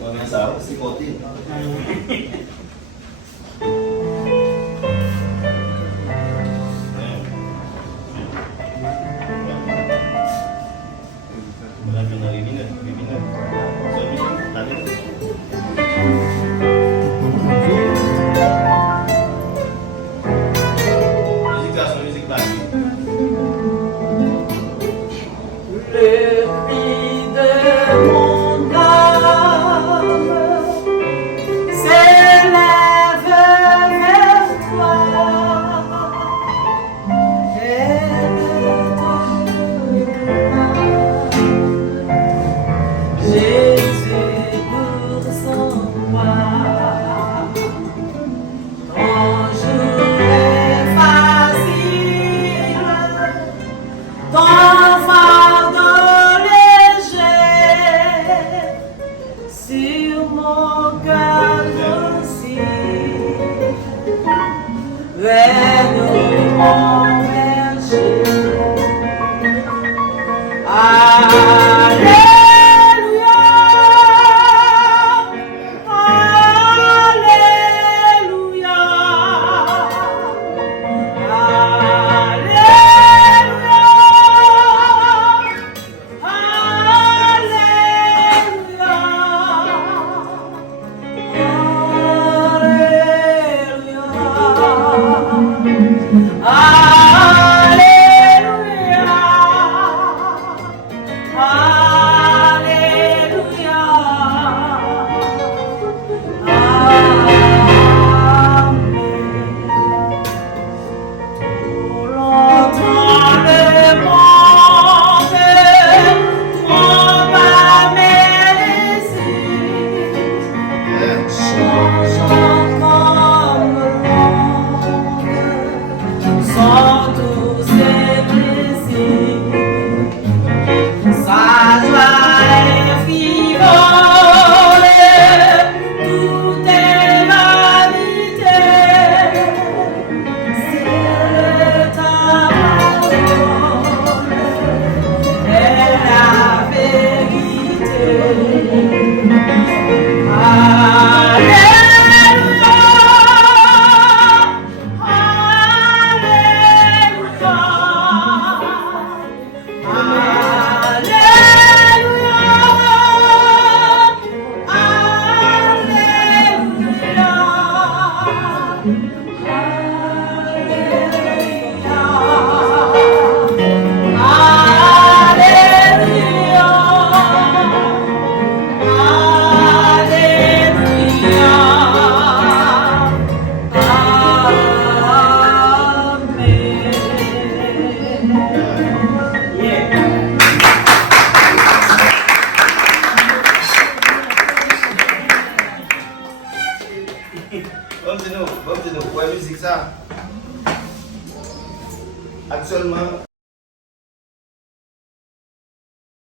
Mamaya sa ako, si Kotin. Marami na bibinag. Sabi niya, tabi na. Music class, music class. Le cri de mon âme s'élève vers toi. Jésus pour son roi. Ton jour est facile, ton fardeau léger, sur mon cœur aussi. Vers nous, mon berger. Alléluia, Alléluia, sans tous ces plaisirs, sa joie est vivante, tout est vanité, c'est ta parole, est la vérité. Vamos de novo. Qual é a música? Actuellement,